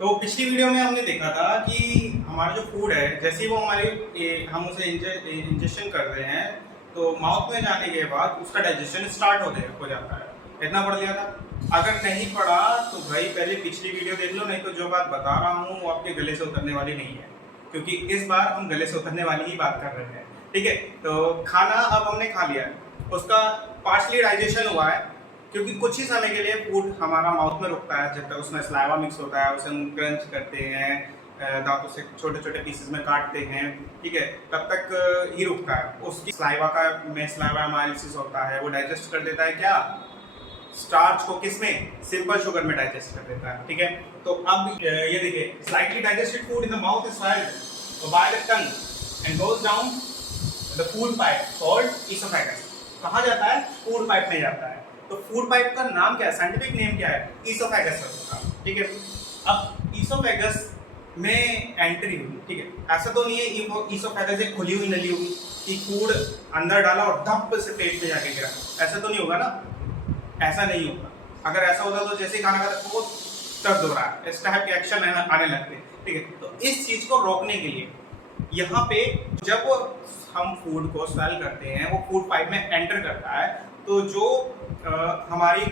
तो पिछली वीडियो में हमने देखा था कि हमारा जो फूड है जैसे ही वो हम उसे इंजेक्शन कर रहे हैं तो माउथ में जाने के बाद उसका डाइजेशन स्टार्ट हो जाता है। इतना पढ़ लिया था। अगर नहीं पढ़ा तो भाई पहले पिछली वीडियो देख लो, नहीं तो जो बात बता रहा हूँ वो आपके गले से उतरने वाली नहीं है, क्योंकि इस बार हम गले से उतरने वाली ही बात कर रहे हैं। ठीक है, तो खाना अब हमने खा लिया है, उसका पार्शली डाइजेशन हुआ है, क्योंकि कुछ ही समय के लिए फूड हमारा माउथ में रुकता है। जब तक उसमें सलाइवा मिक्स होता है, उसे हम क्रंच करते हैं, दांतों से छोटे छोटे पीसेस में काटते हैं, ठीक है, तब तक ही रुकता है। उसकी सलाइवा एनालिसिस होता है, वो डाइजेस्ट कर देता है क्या, स्टार्च को, किसमें, सिंपल शुगर में डाइजेस्ट कर देता है। ठीक है, तो अब ये देखिए, slightly digested food in the mouth is swallowed by the tongue and goes down the food pipe called esophagus। कहाँ जाता है, फूड पाइप में जाता है। तो फूड पाइप का नाम क्या है, साइंटिफिक नेम क्या है, ईसोफेगस है उसका। ठीक है, अब ईसोफेगस में एंट्री हुई, ठीक है, ऐसा तो नहीं है ईसोफेगस एक खुली हुई नली होगी कि फूड अंदर डाला और धप से पेट में जाके गिरा, ऐसा तो नहीं होगा ना, ऐसा नहीं होगा। अगर ऐसा होता तो जैसे ही खाना खाता वो दर्द हो रहा है, इस टाइप के एक्शन आने लगते हैं। ठीक है, तो इस चीज को रोकने के लिए यहाँ पे जब हम फूड को स्वेल करते हैं, वो फूड पाइप में एंटर करता है, तो जो हमारी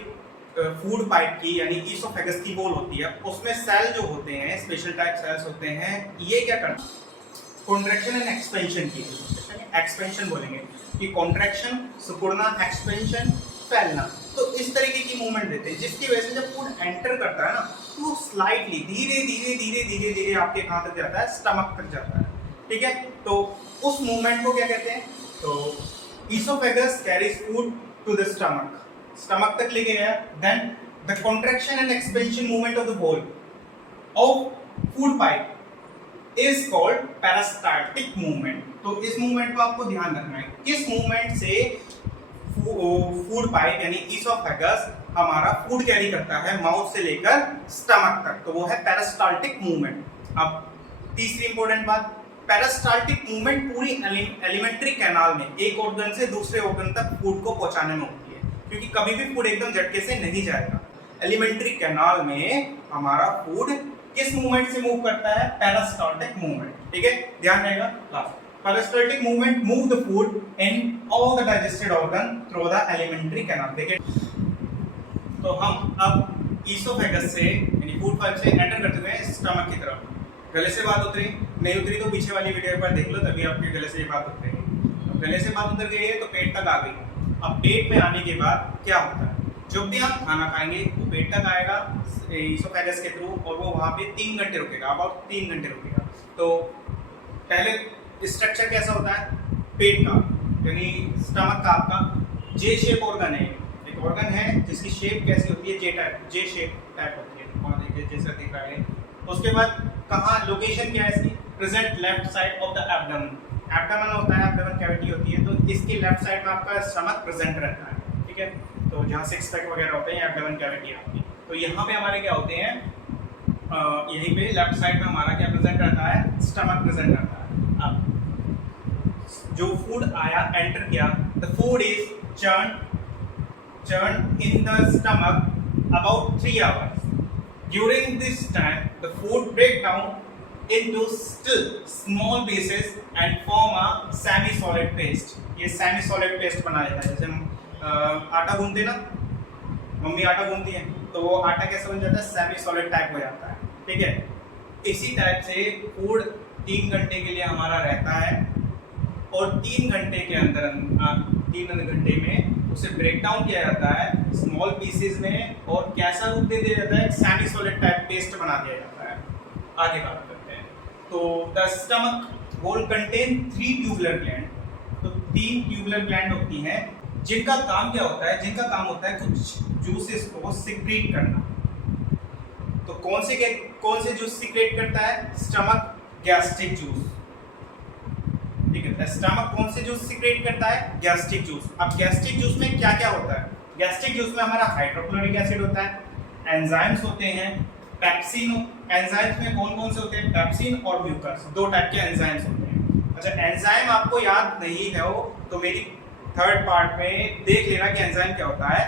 फूड पाइप की यानी ईसोफेगस की वॉल होती है, उसमें सेल जो होते हैं, स्पेशल टाइप सेल्स होते हैं, ये क्या करते हैं, कॉन्ट्रैक्शन एंड एक्सपेंशन की, एक्सपेंशन बोलेंगे कि कॉन्ट्रैक्शन, सिकुड़ना, एक्सपेंशन, फैलना। तो इस तरीके की मूवमेंट देते हैं, जिसकी वजह से जब फूड एंटर करता है ना, तो स्लाइटली धीरे धीरे धीरे धीरे धीरे आपके कहाँ तक जाता है, स्टमक तक जाता है। ठीक है, तो उस मूवमेंट को क्या कहते हैं, तो oesophagus carries food to the stomach, stomach तक लेके गया, then the contraction and expansion movement of the wall of food pipe is called peristaltic movement. तो इस मूवमेंट को आपको ध्यान रखना है, किस मूवमेंट से फूड पाइप यानी ईसोफेगस हमारा फूड कैरी करता है माउथ से लेकर स्टमक तक, तो वो है पेरिस्टाल्टिक मूवमेंट। अब तीसरी इंपॉर्टेंट बात, पेरिस्टाल्टिक मूवमेंट पूरी एलिमेंट्री कैनाल में एक ऑर्गन से दूसरे ऑर्गन तक फूड को पहुंचाने में होती है, क्योंकि कभी भी फूड एकदम झटके से नहीं जाएगा। एलिमेंट्री कैनाल में हमारा फूड किस मूवमेंट से मूव करता है, पेरिस्टाल्टिक मूवमेंट। ठीक है, ध्यान रहेगा। Last, peristaltic movement move the food in all the digested organ through the alimentary canal. देखिए, तो हम अब ईसोफेगस से यानी फूड पाइप से एंटर करते हुए स्टमक की तरफ, गले से बात उतरी, नहीं उतरी तो पीछे वाली वीडियो पर देख लो, तभी आपके गले से ये बात उतरेगी। तो गले से बात उतर गई है तो पेट तक आ गई। अब पेट में आने के बाद क्या होता है, जब भी हम खाना खाएंगे तो पेट तक आएगा ईसोफेगस के थ्रू, और वो वहाँ पे 3 घंटे रुकेगा, अबाउट 3 घंटे रुकेगा। तो पहले स्ट्रक्चर कैसा होता है, पेट का यानी स्टमक का आपका जे शेप ऑर्गन है, एक ऑर्गन है जिसकी शेप कैसी होती है, जे शेप टाइप होती है, वहाँ देखिए जैसा दिख रहा है। उसके बाद कहाँ, लोकेशन क्या है इसकी, present left side of the abdomen, abdomen होता है, एब्डोमेन कैविटी होती है, तो इसके लेफ्ट साइड में आपका स्टमक प्रेजेंट रहता है। ठीक है, तो जहाँ सिक्स पैक वगैरह होते हैं, एब्डोमेन कैविटी आपकी, तो यहाँ पे हमारे क्या होते हैं, यहीं पे लेफ्ट साइड में हमारा क्या प्रेजेंट रहता है, स्टमक प्रेजेंट रहता है। अब जो फूड आया, एंटर किया, the food is churned in the stomach about 3 hours. During this time, the food break down into still small pieces and form a semi-solid paste. ये semi-solid paste बना लेता है। जैसे हम आटा गूंथते ना, मम्मी आटा गूंथती है, तो वो आटा कैसे बन जाता है, सेमी-सॉलिड टाइप हो जाता है। ठीक है, इसी टाइप से फूड 3 घंटे के लिए हमारा रहता है, और 3 घंटे के अंदर 3 घंटे में उसे ब्रेक डाउन किया जाता है स्मॉल पीसेस में, और कैसा रूप दे दिया जाता है, सेमी सॉलिड टाइप पेस्ट बना दिया जाता है। आगे बात करते हैं। तो the stomach wall contain 3 tubular gland. तो 3 ट्यूबुलर ग्लैंड होती हैं, जिनका काम क्या होता है, जिनका काम होता है कुछ जूसेस को सिक्रीट करना। तो कौन से जूस सिक्रेट करता है, स्टमक गैस्ट्रिक जूस। ठीक है, स्टमक कौन से जूस सिक्रेट करता है, गैस्ट्रिक जूस। अब गैस्ट्रिक जूस में क्या क्या होता है, गैस्ट्रिक जूस में हमारा हाइड्रोक्लोरिक एसिड होता है, एंजाइम्स होते हैं, पेप्सिन। एंजाइम्स में कौन कौन से होते हैं, पेप्सिन और म्यूकस, 2 टाइप के एंजाइम्स होते हैं। अच्छा, एंजाइम आपको याद नहीं है हो तो मेरी 3rd पार्ट में देख लेना कि एंजाइम क्या होता है।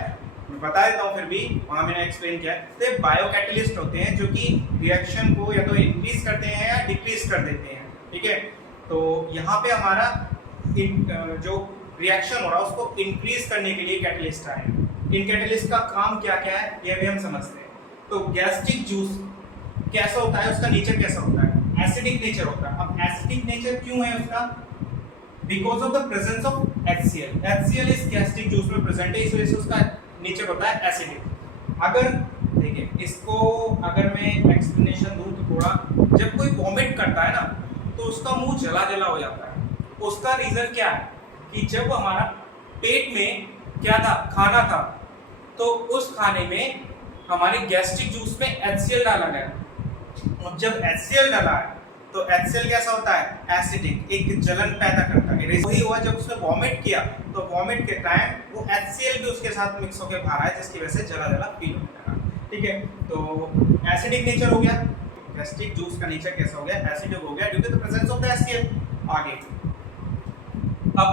बता देता हूँ फिर भी, वहाँ मैंने एक्सप्लेन किया है। तो ये बायोकैटलिस्ट होते हैं जो कि रिएक्शन को या तो इंक्रीज करते हैं या डिक्रीज कर देते हैं, ठीक है। तो यहाँ पे हमारा जो रिएक्शन हो रहा है उसको इंक्रीज करने के लिए कैटलिस्ट आए हैं। इन कैटलिस्ट का काम क्या क्या है ये भी हम समझते हैं। तो गैस्ट्रिक जूस कैसा होता है, उसका नेचर कैसा होता है, एसिडिक नेचर होता है। अब एसिडिक नेचर क्यों है उसका, because of the presence of HCl। HCl इस गैस्ट्रिक जूस में प्रेजेंट है, इस वजह से उसका नेचर होता है एसिडिक। अगर देखिए इसको अगर मैं एक्सप्लेनेशन दूं तो थोड़ा, जब कोई वॉमिट करता है ना तो उसका मुंह जला जला हो जाता है। उसका रीजन क्या है कि जब हमारा पेट में क्या था, खाना था, तो उस खाने में हमारे गैस्ट्रिक जूस में HCl डाला गया। और जब HCl डाला है तो HCl कैसा होता है, एसिडिक, एक जलन पैदा करता है। वही हुआ जब उसने वॉमिट किया तो वॉमिट के टाइम वो HCl भी उसके साथ मिक्स होकर बाहर आया, जिसकी वजह से जला जला फील होने लगा, ठीक है। तो एसिडिक नेचर हो गया, गैस्ट्रिक जूस का नेचर कैसा हो गया, एसिडिक हो गया due to the presence of the HCl। आगे अब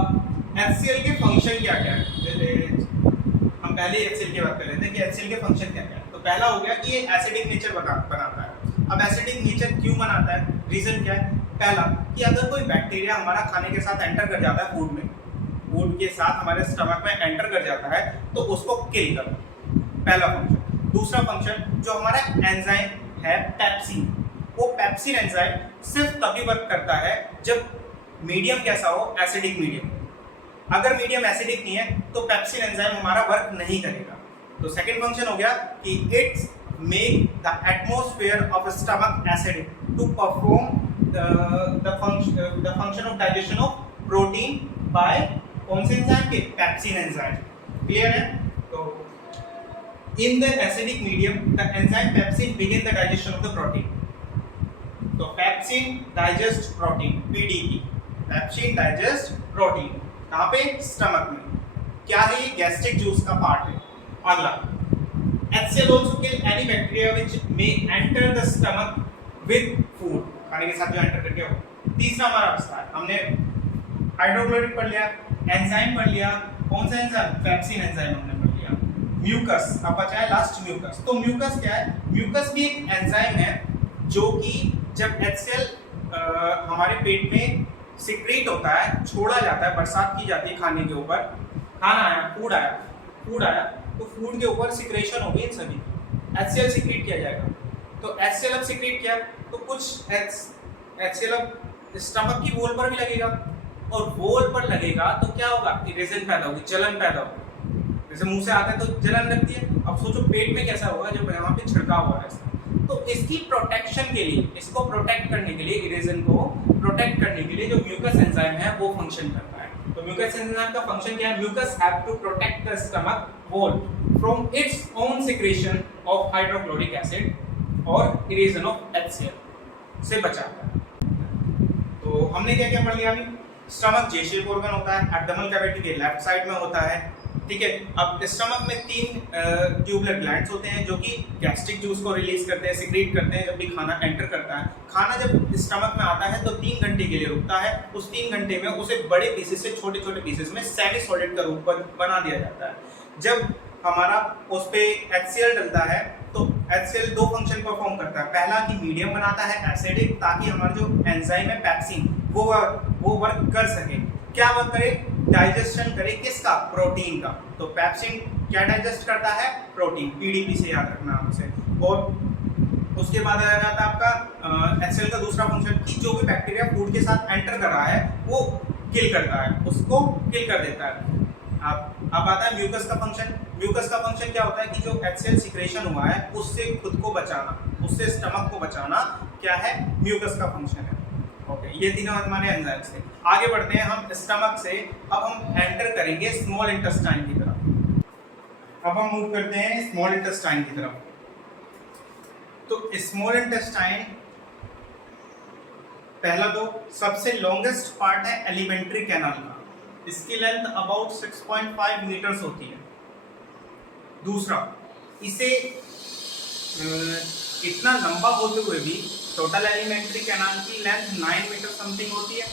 HCl के फंक्शन क्या क्या है, हम पहले HCl की बात कर लेते हैं कि HCl के फंक्शन क्या क्या है। तो पहला हो गया कि ये एसिडिक नेचर बनाता है। अब एसिडिक नेचर क्यों बनाता है, रीजन क्या है, पहला कि अगर कोई बैक्टीरिया हमारा खाने के साथ एंटर कर जाता है, फूड में, फूड के साथ हमारे स्टमक में एंटर कर जाता है तो उसको किल कर, पहला फंक्शन। दूसरा फंक्शन जो हमारा एंजाइम है पेप्सिन, वो पेप्सिन एंजाइम सिर्फ तभी वर्क करता है जब मीडियम कैसा हो, एसिडिक मीडियम। अगर मीडियम एसिडिक नहीं है तो पेप्सिन एंजाइम हमारा वर्क नहीं करेगा। तो सेकंड फंक्शन हो गया कि it's make the atmosphere of stomach acidic to perform the function of digestion of protein by कौन से एंजाइम के, पेप्सिन एंजाइम। क्लियर है। तो in the acidic medium the enzyme pepsin begin the digestion of the protein. तो pepsin digest protein, PDP, pepsin digest protein, कहाँ पे, stomach में। क्या है ये, गैस्ट्रिक जूस का पार्ट है। अगला, HCl also kill any bacteria which may enter the stomach with food, खाने के साथ जो एंटर करके हो। तीसरा हमारा रास्ता है, हमने हाइड्रोक्लोरिक पढ़ लिया, एंजाइम पढ़ लिया, कौन सा एंजाइम, पेप्सिन एंजाइम हमने पढ़ लिया। म्यूकस, अब बचा है लास्ट म्यूकस। तो म्यूकस क्या है, म्यूकस भी एक एंजाइम है जो कि जब HCl हमारे पेट में सिक्रीट होता है, छोड़ा जाता है, बरसात की जाती है खाने के ऊपर, खाना आया, फूड आया तो फूड के ऊपर सिक्रेशन होगी, इन सभी HCl सिक्रीट किया जाएगा। तो HCl अब सिक्रीट किया तो कुछ HCl अब स्टमक की वॉल पर भी लगेगा, और वॉल पर लगेगा तो क्या होगा, इरेजन पैदा होगी, जलन पैदा होगी। जैसे मुंह से आता है तो जलन लगती है, अब सोचो पेट में कैसा होगा जब यहाँ पे छिड़काव हुआ है। तो इसकी प्रोटेक्शन के लिए, इसको प्रोटेक्ट करने के लिए, इरेजन को प्रोटेक्ट करने के लिए जो म्यूकस एंजाइम है वो फंक्शन करता है। तो म्यूकस एंजाइम का फंक्शन क्या है, mucus have to protect the stomach wall from its own secretion of hydrochloric acid और इरेजन ऑफ HCl से बचाता है। तो हमने क्या क्या पढ़ लिया अभी, स्टमक जे शेप ऑर्गन होता है, एब्डोमिनल कैविटी के लेफ्ट साइड में होता है, ठीक है। अब स्टमक में 3 ट्यूबुलर ग्लैंड्स होते हैं जो कि गैस्ट्रिक जूस को रिलीज करते हैं, सिक्रीट करते हैं जब भी खाना एंटर करता है। खाना जब स्टमक में आता है तो 3 घंटे के लिए रुकता है, उस 3 घंटे में उसे बड़े पीसेस से छोटे छोटे पीसेस में सेमी सॉलिड का रूप बना दिया जाता है। जब हमारा उस पे HCl डलता है तो HCl 2 फंक्शन परफॉर्म करता है। पहला कि मीडियम बनाता है एसिडिक, ताकि हमारा जो एंजाइम है पेप्सिन वो वर्क कर सके। क्या वर्क करे, डाइजेशन करे, किसका, प्रोटीन का। तो पेप्सिन क्या डाइजेस्ट करता है, प्रोटीन, PDP से याद रखना उसे। और उसके बाद आ जाता है आपका HCl का दूसरा फंक्शन कि जो भी बैक्टीरिया फूड के साथ एंटर कर रहा है वो किल करता है, उसको किल कर देता है। अब आता है म्यूकस का फंक्शन। म्यूकस का फंक्शन क्या होता है कि जो HCl सिक्रेशन हुआ है उससे खुद को बचाना, उससे स्टमक को बचाना, क्या है, म्यूकस का फंक्शन है। ओके, ये तीनों हमारे एंजाइम्स थे। आगे बढ़ते हैं हम स्टमक से, अब हम एंटर करेंगे स्मॉल इंटेस्टाइन की तरफ। अब हम मूव करते हैं स्मॉल इंटेस्टाइन की तरफ। तो स्मॉल इंटेस्टाइन पहला तो सबसे लॉन्गेस्ट पार्ट है एलिमेंट्री कैनाल का, इसकी लेंथ अबाउट 6.5 मीटर्स होती है। दूसरा, इसे इतना लंबा होते हुए भी टोटल एलिमेंट्री कैनाल की लेंथ 9 मीटर समथिंग होती है,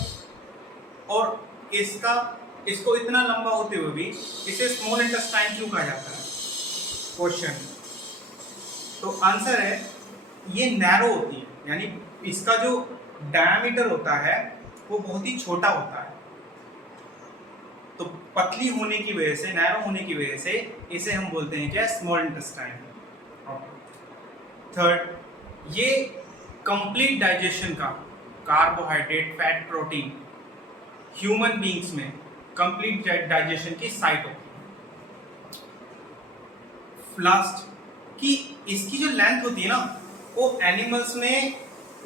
और इसको इतना लंबा होते हुए भी इसे स्मॉल इंटेस्टाइन क्यों कहा जाता है? क्वेश्चन। तो आंसर है ये नैरो होती है, यानी इसका जो डायमीटर होता है वो बहुत ही छोटा होता है। तो पतली होने की वजह से, नैरो होने की वजह से इसे हम बोलते हैं क्या, स्मॉल इंटेस्टाइन। थर्ड, ये कंप्लीट डाइजेशन का carbohydrate, fat, protein human beings में कंप्लीट डाइजेशन की साइट होती है। लास्ट कि इसकी जो लेंथ होती है ना वो एनिमल्स में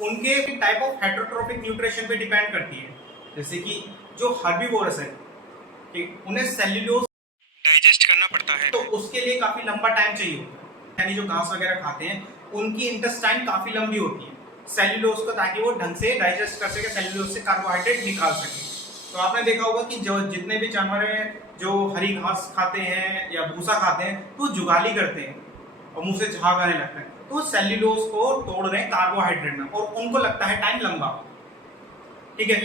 उनके टाइप ऑफ हेटेरोट्रोफिक न्यूट्रिशन पे डिपेंड करती है। जैसे कि जो हर्बीवोरस है उन्हें सेल्यूलोज डाइजेस्ट करना पड़ता है, तो उसके लिए काफी लंबा टाइम चाहिए होता है। यानी जो घास वगैरह खाते हैं उनकी इंटेस्टाइन काफी लंबी होती है सेल्यूलोज को, ताकि वो ढंग से डाइजेस्ट कर सके, सेल्यूलोज से कार्बोहाइड्रेट निकाल सके। तो आपने देखा होगा कि जो जितने भी जानवर हैं जो हरी घास खाते हैं या भूसा खाते हैं तो जुगाली करते हैं और मुंह से झाग आने लगता है, तो सेल्यूलोज को तोड़ रहे हैं कार्बोहाइड्रेट में, और उनको लगता है टाइम लंबा, ठीक है।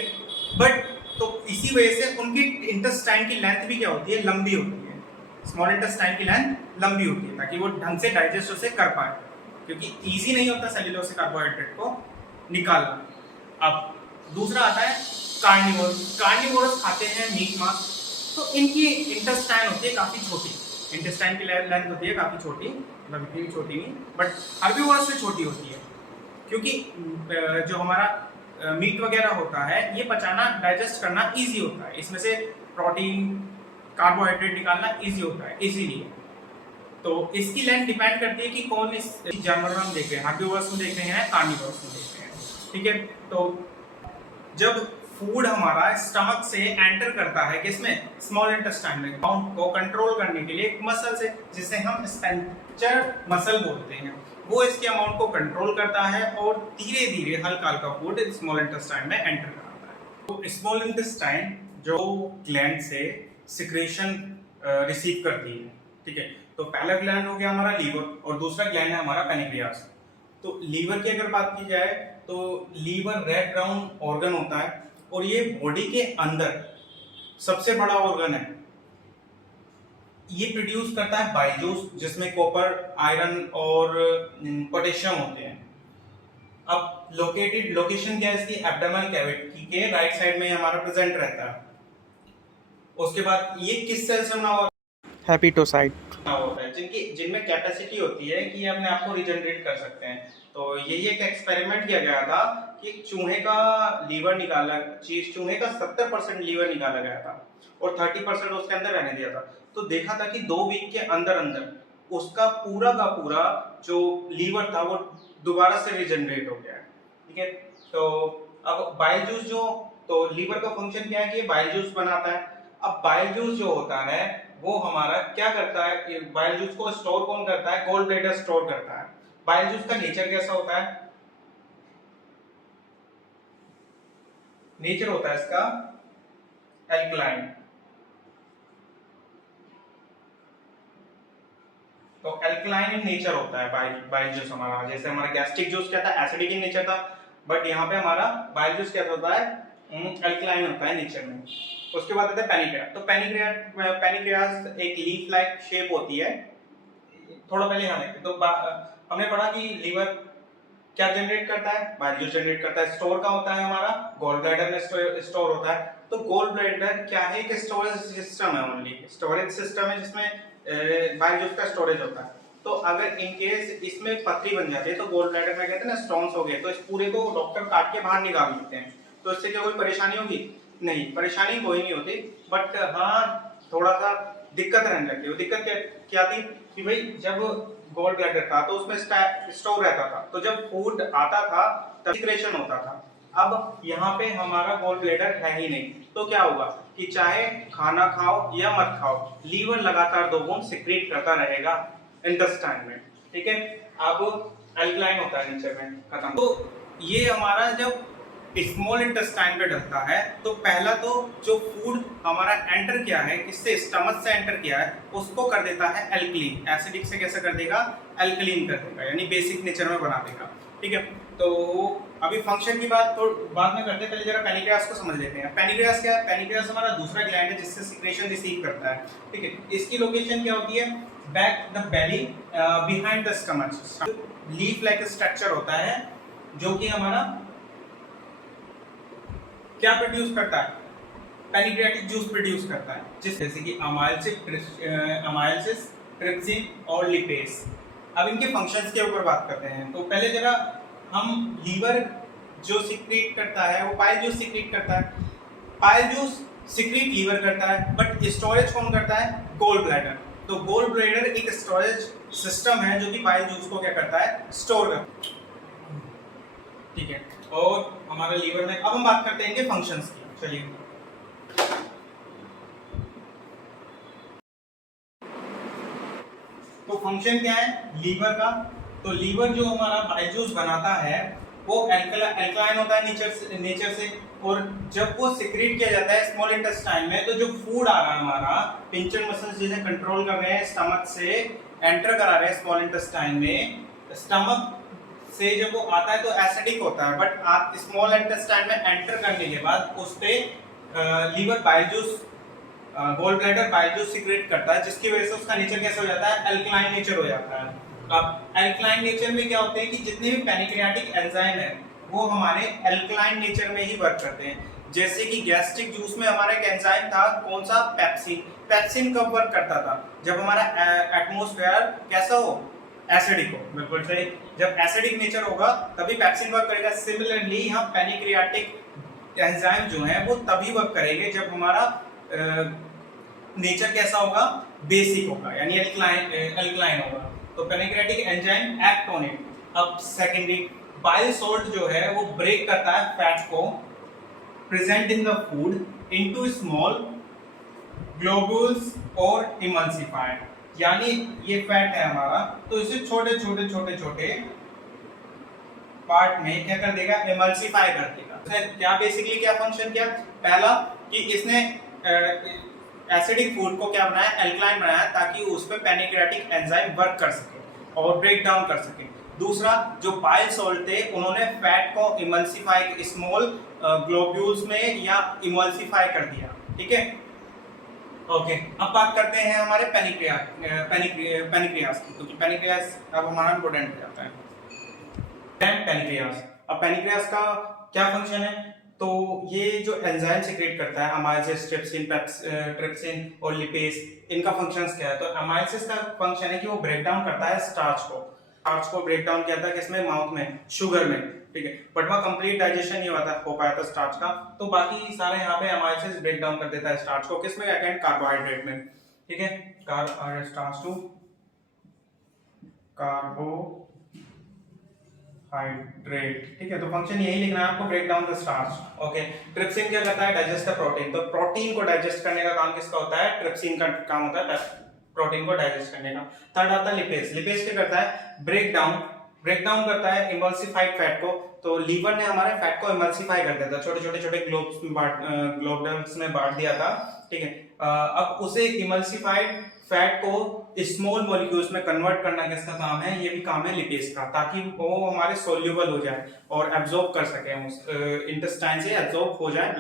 बट तो इसी वजह से उनकी इंटेस्टाइन की लेंथ भी क्या होती है, लंबी होती है। स्मॉल इंटेस्टाइन की लेंथ लंबी होती है ताकि वो ढंग से डाइजेस्ट उसे कर पाए, क्योंकि इजी नहीं होता सेल्यूलोज से कार्बोहाइड्रेट को निकालना। अब दूसरा आता है कार्निवोरस। कार्निवोरस खाते हैं मीट मांस, तो इनकी इंटेस्टाइन होती है काफी छोटी, इंटेस्टाइन की लेंथ होती है काफी छोटी, मतलब इतनी छोटी नहीं, बट हर्बीवोरस से छोटी होती है, क्योंकि जो हमारा मीट वगैरह होता है ये पचाना, डाइजेस्ट करना इजी होता है, इसमें से प्रोटीन, कार्बोहाइड्रेट निकालना इजी होता है, इजीलिए। तो इसकी लेंथ डिपेंड करती है कि कौन इस जानवर में हम देख रहे हैं, हर्बीवोरस में देख रहे हैं, कार्निवोरस में देख रहे हैं, ठीक है। तो जब फूड हमारा स्टमक से एंटर करता है किसमें, स्मॉल इंटेस्टाइन में, को कंट्रोल करने के लिए एक मसल से, जिसे हम स्पेंचर मसल बोलते हैं, वो इसके अमाउंट को कंट्रोल करता है और धीरे धीरे हल्का हल्का फूड स्मॉल इंटेस्टाइन में एंटर कराता है। तो स्मॉल इंटेस्टाइन जो ग्लैंड से सिक्रेशन रिसीव करती है, ठीक है। तो पहला ग्लैंड हो गया हमारा लीवर और दूसरा ग्लैंड है हमारा पैनक्रियास। तो लीवर की अगर बात की जाए तो लीवर रेड ब्राउन ऑर्गन होता है और ये बॉडी के अंदर सबसे बड़ा ऑर्गन है। ये प्रोड्यूस करता है बाइल जूस, जिसमें कॉपर, आयरन और पोटेशियम होते हैं। अब लोकेशन क्या है इसकी, एब्डोमिनल कैविटी के राइट साइड में हमारा प्रेजेंट रहता है। उसके बाद ये किस सेल से बना हुआ, हेपेटोसाइट होता है, जिनमें कैपेसिटी होती है कि ये अपने आप को रिजनरेट कर सकते हैं। तो यही एक एक्सपेरिमेंट किया गया था कि चूहे का लीवर निकाला, चूहे का 70% लीवर निकाला गया था और 30% उसके अंदर रहने दिया था। तो देखा था कि 2 वीक के अंदर अंदर उसका पूरा का पूरा जो लीवर था वो दोबारा से रिजनरेट हो गया है, ठीक है। तो अब बाइल जूस जो, तो लीवर का फंक्शन क्या है कि बाइल जूस बनाता है। अब बाइल जूस जो होता है वो हमारा क्या करता है, बाइल जूस को स्टोर कौन करता है, गॉल ब्लैडर स्टोर करता है। बाइल जूस का नेचर कैसा होता है, नेचर होता है इसका एल्कलाइन। तो एल्कलाइन इन नेचर होता है बाइल जूस हमारा। जैसे हमारा गैस्ट्रिक जूस क्या था, एसिडिक इन नेचर था, बट यहाँ पे हमारा बाइल जूस क्या होता है, एल्कलाइन होता है नेचर में। उसके बाद आता है पैनिक्रियास। तो पैनिक्रियास एक लीफ लाइक शेप होती है। थोड़ा पहले यहाँ देखते, तो हमने पढ़ा कि लीवर क्या जनरेट करता है, बाइल जूस जनरेट करता है। स्टोर का होता है हमारा गॉल ब्लैडर में स्टोर होता है। तो गॉल ब्लैडर क्या है, एक स्टोरेज सिस्टम है, ओनली स्टोरेज सिस्टम है जिसमें बाइल जूस का स्टोरेज होता है। तो अगर इन केस इसमें पथरी बन जाती है तो गॉल ब्लैडर में कहते हैं ना स्टोन्स हो गए, तो इस पूरे को डॉक्टर काट के बाहर निकाल देते हैं। तो इससे क्या कोई परेशानी होगी, नहीं, परेशानी कोई नहीं होती, बट हाँ थोड़ा सा दिक्कत रहने लगती है। दिक्कत क्या थी कि भाई जब गॉल ब्लैडर था तो उसमें स्टोर रहता था, तो जब फूड आता था तब सिक्रेशन होता था। अब यहाँ पे हमारा गॉल ब्लैडर है ही नहीं, तो क्या होगा कि चाहे खाना खाओ या मत खाओ, लीवर लगातार 2 बूंद सिक्रेट करता रहेगा इंटेस्टाइन में, ठीक है। अब एल्कलाइन होता है नेचर में, खत्म। तो ये हमारा जब स्मॉल इंटेस्टाइन पे डलता है तो पहला तो जो फूड हमारा एंटर किया है, किससे, स्टमक से एंटर किया है, उसको कर देता है एल्कलीन। एसिडिक से कैसे कर देगा, एल्कलीन कर देगा, यानी बेसिक नेचर में बना देगा, ठीक है। तो अभी फंक्शन की बात तो बाद में करते हैं, पहले जरा पैनिक्रियास को समझ लेते हैं। पैनिक्रियास क्या है, पैनिक्रियास हमारा दूसरा ग्लैंड है जिससे सिक्रेशन रिसीव करता है, ठीक है। इसकी लोकेशन क्या होती है, back the belly behind the stomach. Leaf like structure होता है जो कि हमारा क्या प्रोड्यूस करता है, पैनिक्रियाटिक जूस प्रोड्यूस करता है, जैसे कि अमाइलसिस, ट्रिप्सिन और लिपेस। अब इनके फंक्शंस के ऊपर बात करते हैं। तो पहले जरा हम लीवर जो सिक्रीट करता है वो पाइल जूस सिक्रीट करता है, पाइल जूस सिक्रीट लीवर करता है, बट स्टोरेज कौन करता है, गोल ब्लैडर। तो गोल ब्लैडर एक स्टोरेज सिस्टम है जो कि पाइल जूस को क्या करता है, स्टोर करता है, ठीक है। और हमारा लीवर में अब हम बात करते हैं इनके फंक्शंस की। चलिए, तो फंक्शन क्या है लीवर का। तो लीवर जो हमारा बाइल जूस बनाता है वो एल्कलाइन होता है नेचर से, और जब वो सिक्रीट किया जाता है स्मॉल इंटेस्टाइन में, तो जो फूड आ रहा है हमारा, पिंचर मसल्स जिसे कंट्रोल कर रहे हैं स्टमक से एंटर करा रहे हैं स्मॉल इंटेस्टाइन में, स्टमक से जब वो आता है तो एसिडिक होता है, बट स्मॉल इंटेस्टाइन में एंटर करने के बाद उस पे liver bile juice, gall bladder bile juice secrete करता है, जिसकी वजह से उसका नेचर कैसा हो जाता है, अल्कलाइन नेचर हो जाता है। अब अल्कलाइन नेचर में क्या होते हैं कि जितने भी पैनिक्रियाटिक एंजाइम है वो हमारे अल्कलाइन नेचर में ही वर्क करते हैं। जैसे कि गैस्ट्रिक जूस में हमारा एक एंजाइम था, कौन सा, पेप्सिन। पेप्सिन कब वर्क करता था, जब हमारा एटमॉस्फेयर कैसा हो, एसिडिक हो। बिल्कुल सही, जब एसिडिक नेचर होगा तभी पेप्सिन वर्क करेगा। सिमिलरली यहाँ पैनिक्रियाटिक एंजाइम जो है वो तभी वर्क करेंगे जब हमारा नेचर कैसा होगा, बेसिक होगा, यानी अल्कलाइन होगा। तो पैनिक्रियाटिक एंजाइम एक्ट ऑन इट। अब सेकेंडरी बाइल सॉल्ट जो है वो ब्रेक करता है फैट को present in the food into small globules और इमल्सिफाइड, यानी ये फैट है हमारा, तो इसे छोटे छोटे छोटे छोटे पार्ट में क्या कर देगा, इमल्सिफाई कर देगा। क्या बेसिकली क्या फंक्शन किया, पहला कि इसने एसिडिक फूड को क्या बनाया, अल्कलाइन बनाया, ताकि उस पे पैनिक्रियाटिक एंजाइम वर्क कर सके और ब्रेक डाउन कर सके। दूसरा, जो बाइल सॉल्ट थे उन्होंने फैट को इमल्सिफाई स्मॉल ग्लोब्यूल्स में या इमल्सिफाई कर दिया, ठीक है। ओके, अब बात करते हैं हमारे पैनिक्रियास की, क्योंकि पैनिक्रियास अब हमारा इम्पोर्टेंट हो जाता है। पैनिक्रियास, अब पैनिक्रियास का क्या फंक्शन है, तो ये जो एंजाइम सिक्रेट करता है अमाइलसिस, ट्रिप्सिन और लिपेस, इनका फंक्शंस क्या है। तो अमाइलसिस का फंक्शन है कि वो ब्रेक डाउन करता है स्टार्च को ब्रेक डाउन किया था किसमें, माउथ में, शुगर में, ठीक है। बट वह कंप्लीट डाइजेशन नहीं हो पाया था स्टार्च का, तो बाकी सारे यहाँ पे अमाइलसिस ब्रेक डाउन कर देता है स्टार्च को, किसमें, अटेंड कार्बोहाइड्रेट में, ठीक है। स्टार्च टू कार्बोहाइड्रेट, ठीक है। तो फंक्शन यही लिखना है आपको, break down the starch. Okay, trypsin क्या करता है, डाइजेस्ट द प्रोटीन। तो प्रोटीन को डाइजेस्ट करने का काम किसका होता है, ट्रिप्सिन का काम होता है प्रोटीन को डाइजेस्ट करने का। थर्ड आता है लिपेस। लिपेस क्या करता है, ब्रेक डाउन करता है इमल्सिफाइड फैट को। तो लीवर ने हमारे फैट को इमल्सिफाई कर दिया था, छोटे छोटे ग्लोब्यूल्स में बांट दिया था, ठीक है। अब उसे इमल्सिफाइड फैट को स्मॉल मॉलिक्यूल्स में कन्वर्ट करना किसका काम है, ये भी काम है लिपेस का, ताकि वो हमारे सोल्यूबल हो जाए और एब्जॉर्ब कर सके, इंटेस्टाइन से एब्जॉर्ब हो जाए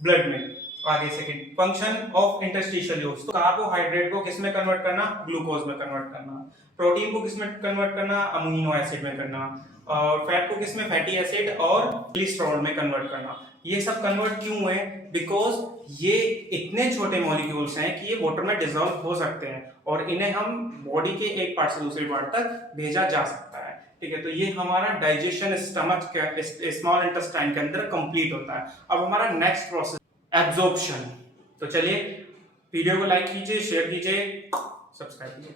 ब्लड में। आगे second function of interstitial juice, तो कार्बोहाइड्रेट को किस में कन्वर्ट करना, ग्लूकोज में कन्वर्ट करना, प्रोटीन को किस में कन्वर्ट करना, अमीनो एसिड में करना, और फैट को किस में, फैटी एसिड और कोलेस्ट्रॉल में कन्वर्ट करना। ये सब कन्वर्ट क्यों हुए, बिकॉज ये इतने छोटे मॉलिक्यूल्स हैं कि ये वाटर में डिसॉल्व हो सकते हैं और इन्हें हम बॉडी के एक पार्ट से दूसरे पार्ट तक भेजा जा सकता है, ठीक है। तो ये हमारा डाइजेशन स्टमक के स्मॉल इंटेस्टाइन के अंदर कंप्लीट होता है। अब हमारा नेक्स्ट प्रोसेस एब्जॉर्प्शन। तो चलिए वीडियो को लाइक कीजिए, शेयर कीजिए, सब्सक्राइब कीजिए।